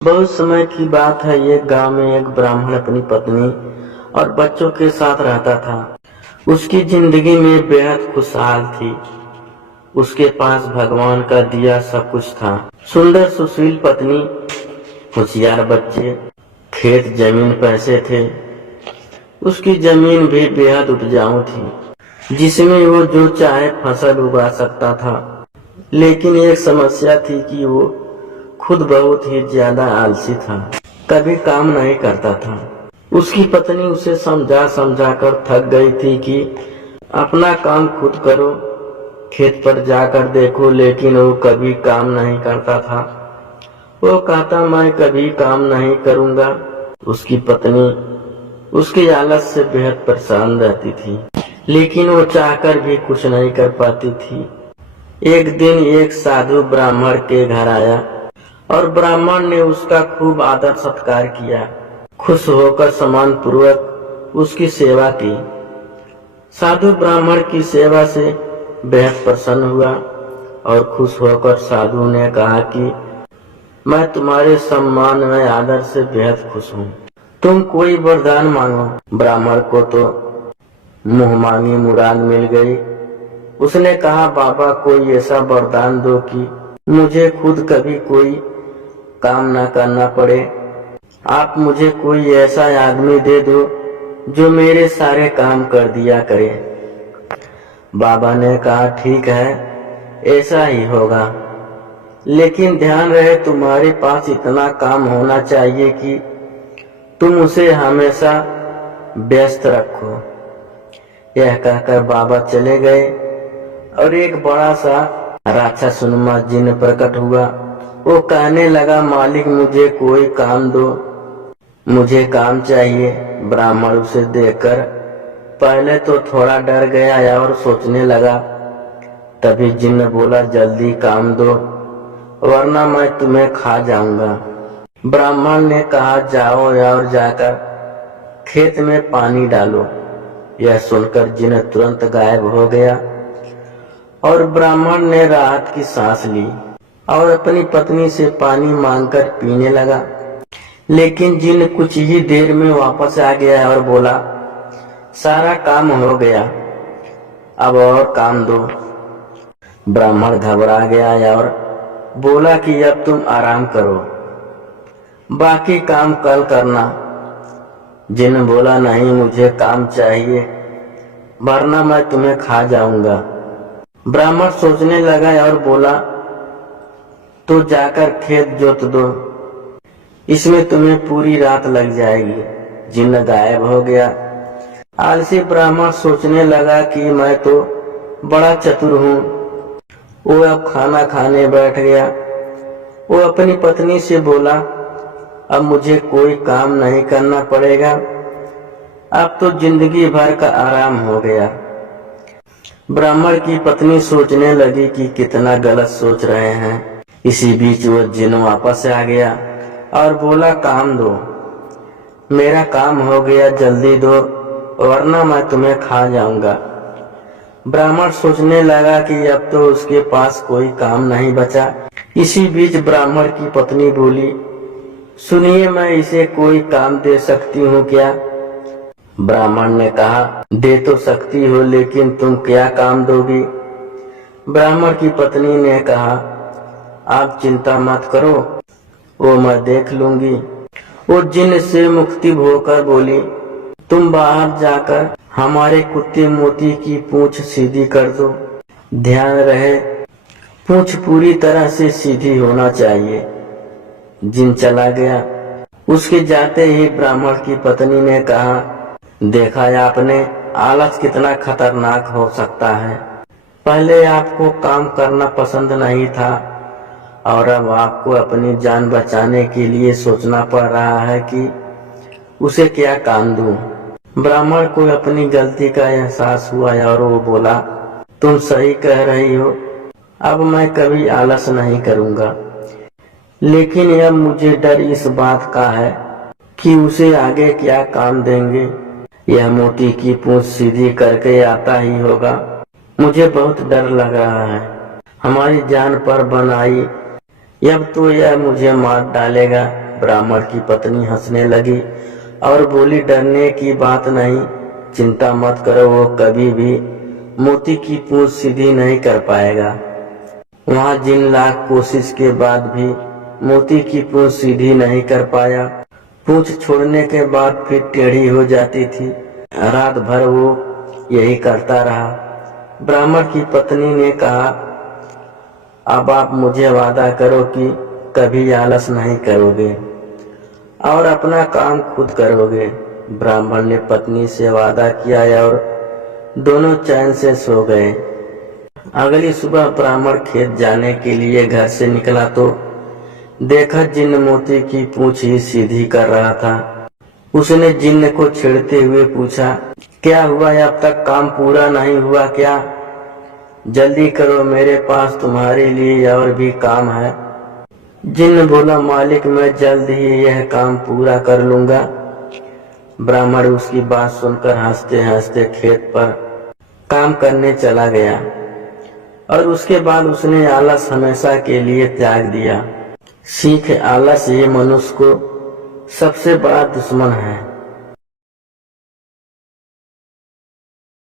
बहुत समय की बात है। एक गांव में एक ब्राह्मण अपनी पत्नी और बच्चों के साथ रहता था। उसकी जिंदगी में बेहद खुशहाल थी। उसके पास भगवान का दिया सब कुछ था। सुंदर सुशील पत्नी, होशियार बच्चे, खेत जमीन पैसे थे। उसकी जमीन भी बेहद उपजाऊ थी, जिसमें वो जो चाहे फसल उगा सकता था। लेकिन एक समस्या थी कि वो खुद बहुत ही ज्यादा आलसी था, कभी काम नहीं करता था। उसकी पत्नी उसे समझा समझा कर थक गई थी कि अपना काम खुद करो, खेत पर जाकर देखो, लेकिन वो कभी काम नहीं करता था। वो कहता, मैं कभी काम नहीं करूंगा। उसकी पत्नी उसकी आलस से बेहद परेशान रहती थी, लेकिन वो चाहकर भी कुछ नहीं कर पाती थी। एक दिन एक साधु ब्राह्मण के घर आया और ब्राह्मण ने उसका खूब आदर सत्कार किया। खुश होकर सम्मान पूर्वक उसकी सेवा की। साधु ब्राह्मण की सेवा से बेहद प्रसन्न हुआ और खुश होकर साधु ने कहा कि मैं तुम्हारे सम्मान में आदर से बेहद खुश हूँ। तुम कोई वरदान मांगो। ब्राह्मण को तो मुंह मांगी मुराद मिल गई। उसने कहा, बाबा कोई ऐसा वरदान दो कि मुझे खुद कभी कोई काम न करना पड़े। आप मुझे कोई ऐसा आदमी दे दो जो मेरे सारे काम कर दिया करे। बाबा ने कहा, ठीक है, ऐसा ही होगा, लेकिन ध्यान रहे तुम्हारे पास इतना काम होना चाहिए कि तुम उसे हमेशा व्यस्त रखो। यह कहकर बाबा चले गए और एक बड़ा सा राक्षसनुमा जिन्न प्रकट हुआ। वो कहने लगा, मालिक मुझे कोई काम दो, मुझे काम चाहिए। ब्राह्मण उसे देखकर पहले तो थोड़ा डर गया और सोचने लगा। तभी जिन्न बोला, जल्दी काम दो वरना मैं तुम्हें खा जाऊंगा। ब्राह्मण ने कहा, जाओ और जाकर खेत में पानी डालो। यह सुनकर जिन्न तुरंत गायब हो गया और ब्राह्मण ने राहत की सांस ली और अपनी पत्नी से पानी मांगकर पीने लगा। लेकिन जिन्न कुछ ही देर में वापस आ गया और बोला, सारा काम हो गया, अब और काम दो। ब्राह्मण घबरा गया और बोला कि अब तुम आराम करो, बाकी काम कल करना। जिन्न बोला, नहीं, मुझे काम चाहिए वरना मैं तुम्हें खा जाऊंगा। ब्राह्मण सोचने लगा और बोला, तो जाकर खेत जोत दो, इसमें तुम्हें पूरी रात लग जाएगी। जिन्न गायब हो गया। आलसी ब्राह्मण सोचने लगा कि मैं तो बड़ा चतुर हूँ। वो अब खाना खाने बैठ गया। वो अपनी पत्नी से बोला, अब मुझे कोई काम नहीं करना पड़ेगा, अब तो जिंदगी भर का आराम हो गया। ब्राह्मण की पत्नी सोचने लगी कि कितना गलत सोच रहे हैं। इसी बीच वो जिन्न वापस आ गया और बोला, काम दो, मेरा काम हो गया, जल्दी दो वरना मैं तुम्हें खा जाऊंगा। ब्राह्मण सोचने लगा कि अब तो उसके पास कोई काम नहीं बचा। इसी बीच ब्राह्मण की पत्नी बोली, सुनिए, मैं इसे कोई काम दे सकती हूँ क्या? ब्राह्मण ने कहा, दे तो सकती हो, लेकिन तुम क्या काम दोगी? ब्राह्मण की पत्नी ने कहा, आप चिंता मत करो, वो मैं देख लूंगी। वो जिन्न से मुक्ति होकर बोली, तुम बाहर जाकर हमारे कुत्ते मोती की पूंछ सीधी कर दो। ध्यान रहे, पूंछ पूरी तरह से सीधी होना चाहिए। जिन्न चला गया। उसके जाते ही ब्राह्मण की पत्नी ने कहा, देखा आपने, आलस कितना खतरनाक हो सकता है। पहले आपको काम करना पसंद नहीं था और अब आपको अपनी जान बचाने के लिए सोचना पड़ रहा है कि उसे क्या काम दूं। ब्राह्मण को अपनी गलती का एहसास हुआ और वो बोला, तुम सही कह रही हो, अब मैं कभी आलस नहीं करूंगा। लेकिन अब मुझे डर इस बात का है कि उसे आगे क्या काम देंगे। यह मोती की पूंछ सीधी करके आता ही होगा। मुझे बहुत डर लग रहा है, हमारी जान पर बनाई, अब तो यह मुझे मार डालेगा। ब्राह्मण की पत्नी हंसने लगी और बोली, डरने की बात नहीं, चिंता मत करो, वो कभी भी मोती की पूंछ सीधी नहीं कर पाएगा। वहां जिन लाख कोशिश के बाद भी मोती की पूंछ सीधी नहीं कर पाया। पूंछ छोड़ने के बाद फिर टेढ़ी हो जाती थी। रात भर वो यही करता रहा। ब्राह्मण की पत्नी ने कहा, अब आप मुझे वादा करो कि कभी आलस नहीं करोगे और अपना काम खुद करोगे। ब्राह्मण ने पत्नी से वादा किया और दोनों चैन से सो गए। अगली सुबह ब्राह्मण खेत जाने के लिए घर से निकला तो देखा जिन्न मोती की पूंछ ही सीधी कर रहा था। उसने जिन्न को छेड़ते हुए पूछा, क्या हुआ, अब तक काम पूरा नहीं हुआ क्या? जल्दी करो, मेरे पास तुम्हारे लिए और भी काम है। जिन्न बोला, मालिक मैं जल्द ही यह काम पूरा कर लूंगा। ब्राह्मण उसकी बात सुनकर हंसते हंसते खेत पर काम करने चला गया और उसके बाद उसने आलस हमेशा के लिए त्याग दिया। सीख, आलस ये मनुष्य को सबसे बड़ा दुश्मन है।